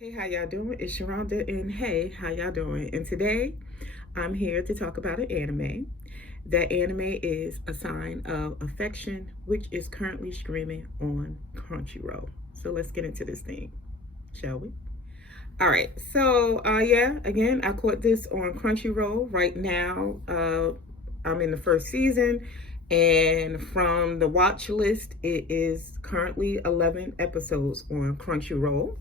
Hey, how y'all doing? It's Sharonda, and hey, how y'all doing? And today, I'm here to talk about an anime. That anime is A Sign of Affection, which is currently streaming on Crunchyroll. So let's get into this thing, shall we? All right. So, yeah, again, I caught this on Crunchyroll right now. I'm in the first season, and from the watch list, it is currently 11 episodes on Crunchyroll.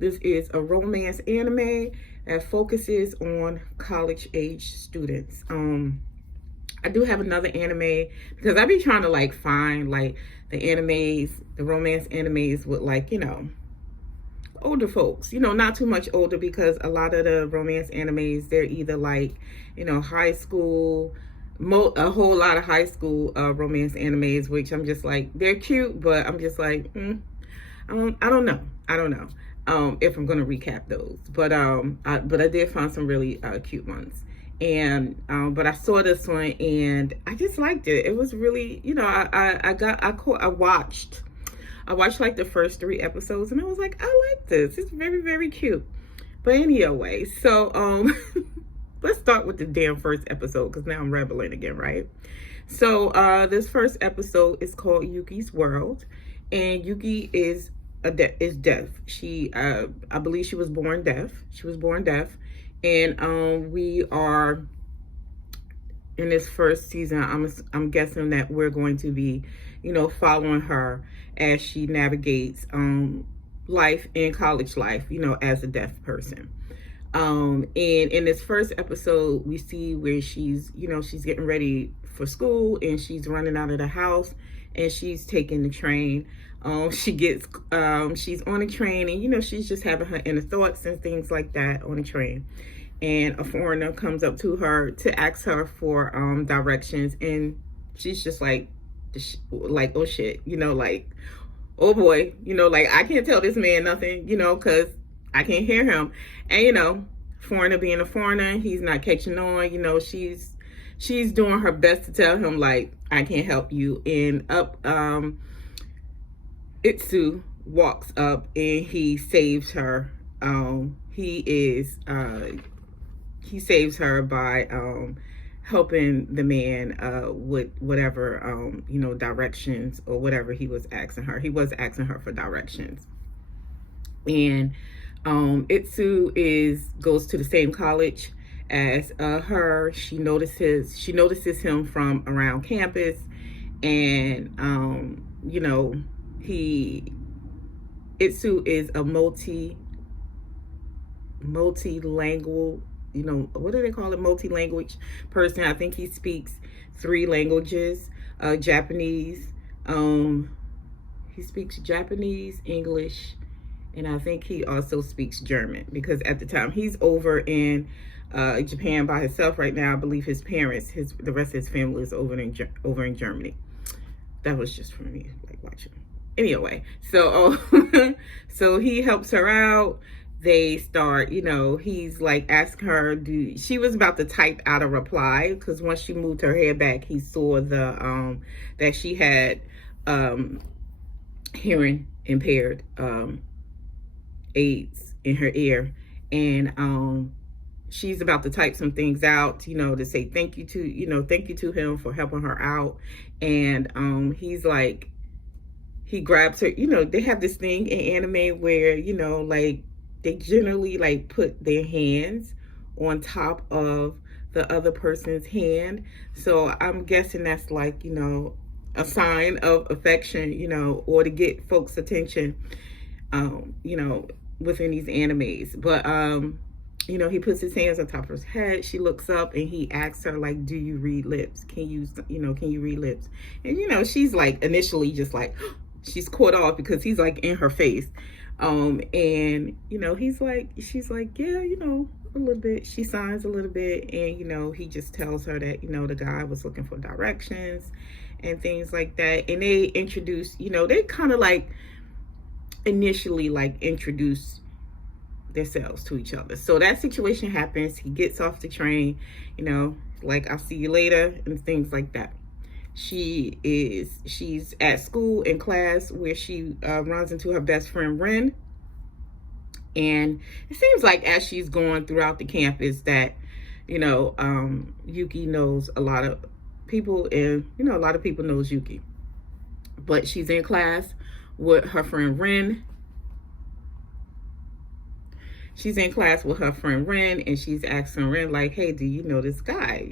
This is a romance anime that focuses on college age students. I do have another anime because I be trying to like find like the animes, the romance animes with like, older folks, not too much older because a lot of the romance animes, they're either like, high school, a whole lot of high school romance animes, which I'm just like, they're cute, but I'm just like, I don't know if I'm going to recap those, but I did find some really cute ones, and but I saw this one and I just liked it. It was really, I watched like the first 3 episodes and I was like, I like this. It's very, very cute. But anyway, so let's start with the damn first episode because now I'm rambling again, right? So this first episode is called Yuki's World, and Yuki is deaf. She I believe she was born deaf. She was born deaf, and we are in this first season. I'm guessing that we're going to be, following her as she navigates life in college life, as a deaf person. And in this first episode, we see where she's getting ready for school and she's running out of the house and she's taking the train. She's on a train and, she's just having her inner thoughts and things like that on a train. And a foreigner comes up to her to ask her for directions. And she's just like, oh shit, like, oh boy, like I can't tell this man nothing, because I can't hear him. And, foreigner being a foreigner, he's not catching on, she's doing her best to tell him like, I can't help you. And Itsu walks up and he saves her. He saves her by helping the man with whatever directions or whatever he was asking her. He was asking her for directions. And Itsu goes to the same college as her. She notices him from around campus, and Itsu is a multilingual, what do they call it? Multi-language person. I think he speaks 3 languages. Japanese. He speaks Japanese, English, and I think he also speaks German because at the time he's over in Japan by himself right now. I believe his parents, the rest of his family is over in Germany. That was just for me, like watching. Anyway, so so he helps her out. They start, he's like asking her, she was about to type out a reply because once she moved her hair back, he saw the that she had hearing impaired aids in her ear, and she's about to type some things out, to say thank you to him for helping her out. And he's like, he grabs her, they have this thing in anime where, like they generally like put their hands on top of the other person's hand. So I'm guessing that's like, a sign of affection, or to get folks' attention, within these animes. But he puts his hands on top of his head. She looks up and he asks her like, do you read lips? Can you read lips? And she's like initially just like she's caught off because he's like in her face. And she's like, yeah, a little bit. She signs a little bit, and he just tells her that the guy was looking for directions and things like that. And they introduce, they kind of like initially like introduce themselves to each other. So that situation happens. He gets off the train, like I'll see you later and things like that. She's at school in class where she runs into her best friend Ren, And it seems like as she's going throughout the campus that, Yuki knows a lot of people, and, a lot of people knows Yuki. But she's in class with her friend Ren. And she's asking Ren, like, hey, do you know this guy?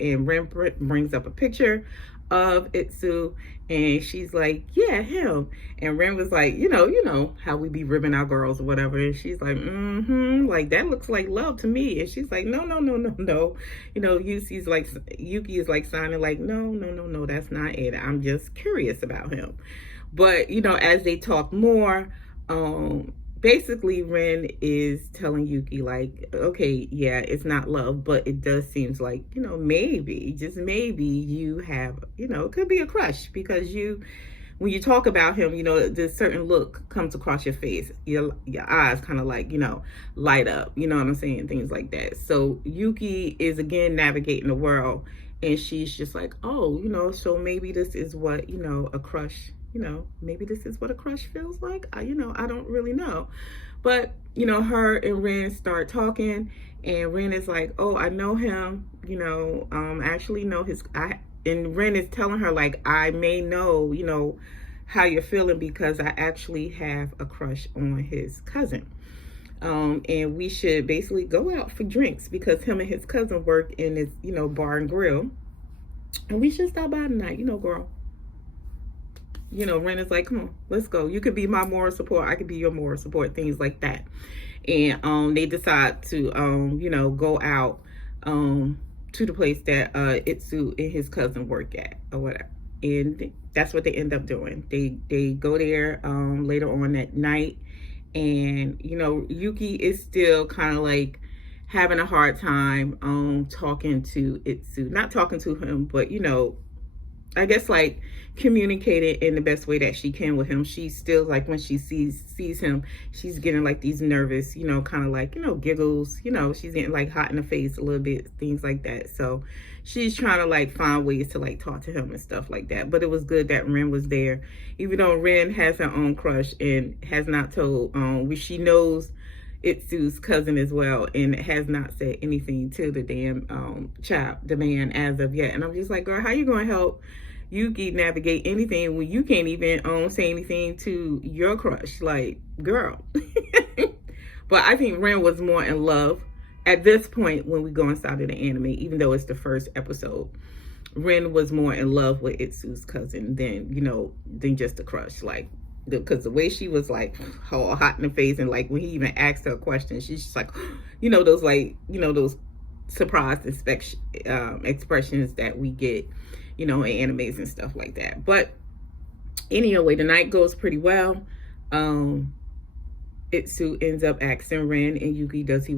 And Ren brings up a picture of Itsu, and she's like, yeah, him. And Ren was like, you know how we be ribbing our girls or whatever. And she's like, like, that looks like love to me. And she's like, no. Yuki is like signing like, no, that's not it. I'm just curious about him. But, as they talk more, basically Ren is telling Yuki like, okay, yeah, it's not love, but it does seems like, maybe, just maybe you have, it could be a crush, because when you talk about him, this certain look comes across your face, your eyes kind of like, light up, you know what I'm saying, things like that. So Yuki is again navigating the world, and she's just like, oh, so maybe this is what, a crush, maybe this is what a crush feels like. I don't really know. But, her and Ren start talking, and Ren is like, oh, I know him, actually know and Ren is telling her, like, I may know, how you're feeling, because I actually have a crush on his cousin. And we should basically go out for drinks, because him and his cousin work in this, bar and grill. And we should stop by tonight, girl. Ren is like, come on, let's go. You could be my moral support. I could be your moral support, things like that. And they decide to, go out to the place that Itsu and his cousin work at or whatever. And that's what they end up doing. They go there later on that night. And, Yuki is still kind of like having a hard time talking to Itsu. Not talking to him, but, I guess like communicating in the best way that she can with him. She's still like, when she sees him, she's getting like these nervous, kind of like, giggles, she's getting like hot in the face a little bit, things like that. So she's trying to like find ways to like talk to him and stuff like that. But it was good that Ren was there, even though Ren has her own crush and has not told, she knows Itsu's cousin as well, and has not said anything to the damn the man as of yet. And I'm just like, girl, how you gonna help Yuki navigate anything when you can't even say anything to your crush? Like, girl. But I think Ren was more in love at this point when we go inside of the anime, even though it's the first episode. Ren was more in love with Itsu's cousin than just a crush. Like, because the way she was like all hot in the face, and like when he even asked her a question, she's just like, those like, those surprised expressions that we get, in animes and stuff like that. But anyway, the night goes pretty well. Itsu ends up asking Ren and Yuki, do they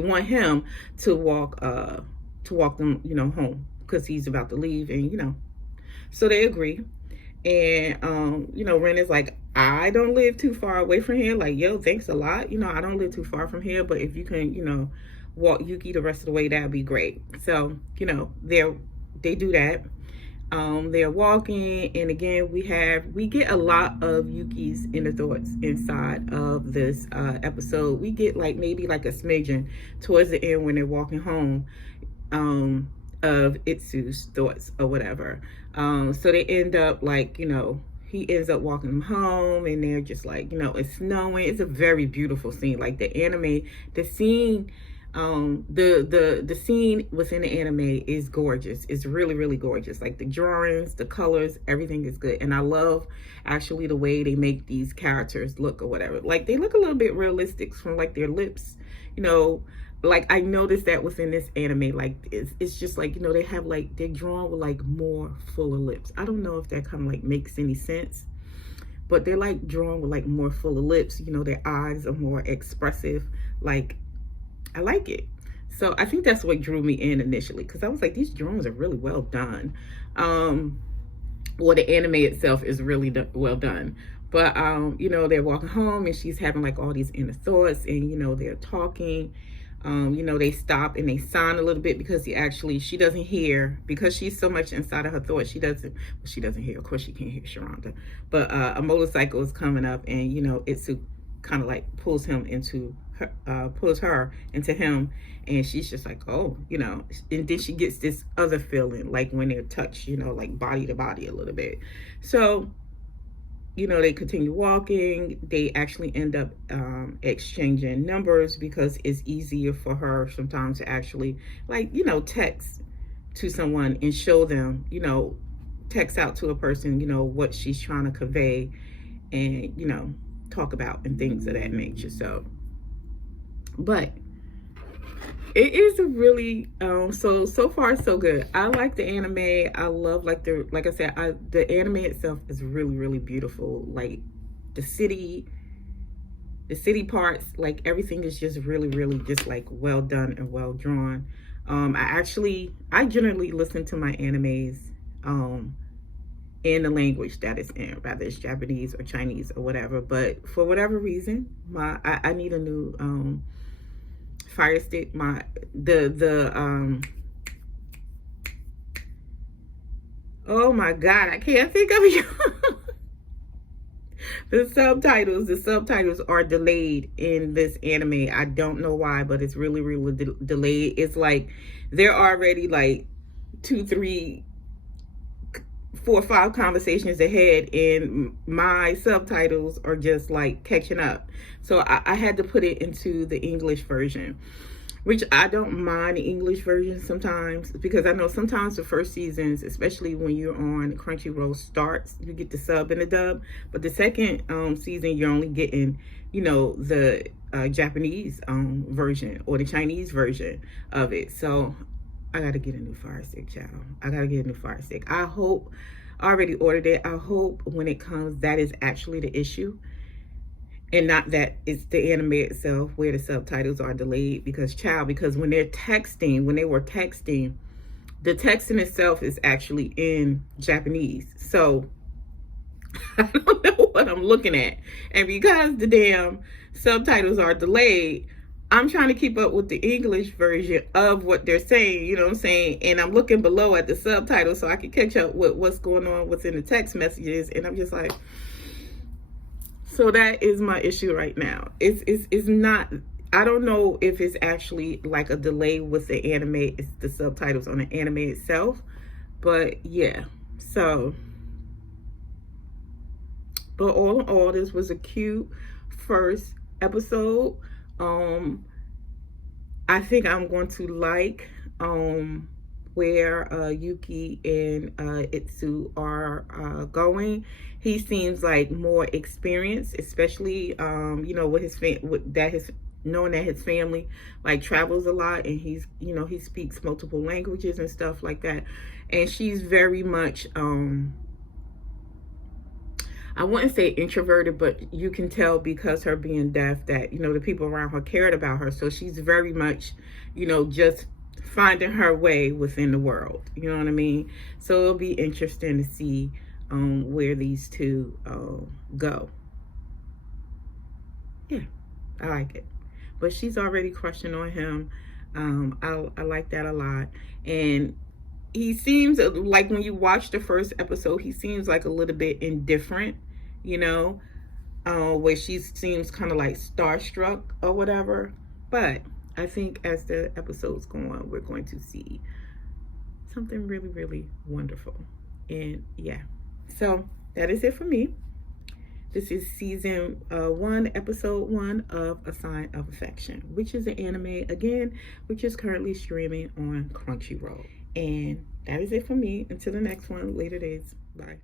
want him to walk them, home, because he's about to leave, and so they agree. And Ren is like, I don't live too far away from here. Like, yo, thanks a lot. I don't live too far from here, but if you can, walk Yuki the rest of the way, that'd be great. So, they do that. They're walking, and again, we get a lot of Yuki's inner thoughts inside of this episode. We get like maybe like a smidgen towards the end when they're walking home of Itsu's thoughts or whatever. So they end up like, he ends up walking them home, and they're just like, it's snowing. It's a very beautiful scene. Like the anime, the scene, the scene within the anime is gorgeous. It's really, really gorgeous. Like the drawings, the colors, everything is good. And I love actually the way they make these characters look or whatever. Like they look a little bit realistic from like their lips, like I noticed that within this anime. Like it's just like, they have like, they're drawn with like more fuller lips. I don't know if that kind of like makes any sense, but they're like drawn with like more fuller lips. Their eyes are more expressive. Like, I like it. So I think that's what drew me in initially, because I was like, these drawings are really well done. Well, the anime itself is really well done. But, they're walking home, and she's having like all these inner thoughts, and, they're talking. They stop and they sign a little bit because she doesn't hear, because she's so much inside of her thoughts. She doesn't hear. Of course, she can't hear Sharonda, but a motorcycle is coming up, and Itsu kind of like pulls her into him, and she's just like, oh, and then she gets this other feeling, like when they're touched, like body to body a little bit. So they continue walking. They actually end up exchanging numbers because it's easier for her sometimes to actually, text to someone and show them, text out to a person, what she's trying to convey and, talk about and things of that nature. So, but it is a really so far so good. I like the anime. I love like I said, the anime itself is really, really beautiful. Like the city parts, like everything is just really, really just like well done and well drawn. I generally listen to my animes in the language that it's in, whether it's Japanese or Chinese or whatever. But for whatever reason, I need a new Fire Stick. Oh my god, I can't think of it. The subtitles are delayed in this anime. I don't know why, but it's really, really delayed. It's like they're already like 2, 3, 4, 5 conversations ahead, and my subtitles are just like catching up. So I had to put it into the English version, which I don't mind the English version sometimes, because I know sometimes the first seasons, especially when you're on Crunchyroll starts, you get the sub and the dub, but the second season you're only getting, the Japanese version or the Chinese version of it. So I gotta get a new Fire Stick, child. I gotta get a new Fire Stick. I already ordered it. I hope when it comes that is actually the issue, and not that it's the anime itself where the subtitles are delayed. Because when they were texting, the texting itself is actually in Japanese. So I don't know what I'm looking at. And because the damn subtitles are delayed, I'm trying to keep up with the English version of what they're saying, you know what I'm saying? And I'm looking below at the subtitles so I can catch up with what's going on within the text messages. And I'm just like, so that is my issue right now. It's not, I don't know if it's actually like a delay with the anime, it's the subtitles on the anime itself. But yeah, so, but all in all, this was a cute first episode. I think I'm going to like where Yuki and Itsu are going. He seems like more experienced, especially with his knowing that his family like travels a lot, and he speaks multiple languages and stuff like that. And she's very much I wouldn't say introverted, but you can tell because her being deaf that, the people around her cared about her. So she's very much, just finding her way within the world. You know what I mean? So it'll be interesting to see where these two go. Yeah, I like it. But she's already crushing on him. I like that a lot. And he seems like, when you watch the first episode, he seems like a little bit indifferent, where she seems kind of like starstruck or whatever. But I think as the episodes go on, we're going to see something really, really wonderful. And yeah, so that is it for me. This is season 1, episode 1 of A Sign of Affection, which is an anime, again, which is currently streaming on Crunchyroll. And that is it for me. Until the next one, later days. Bye.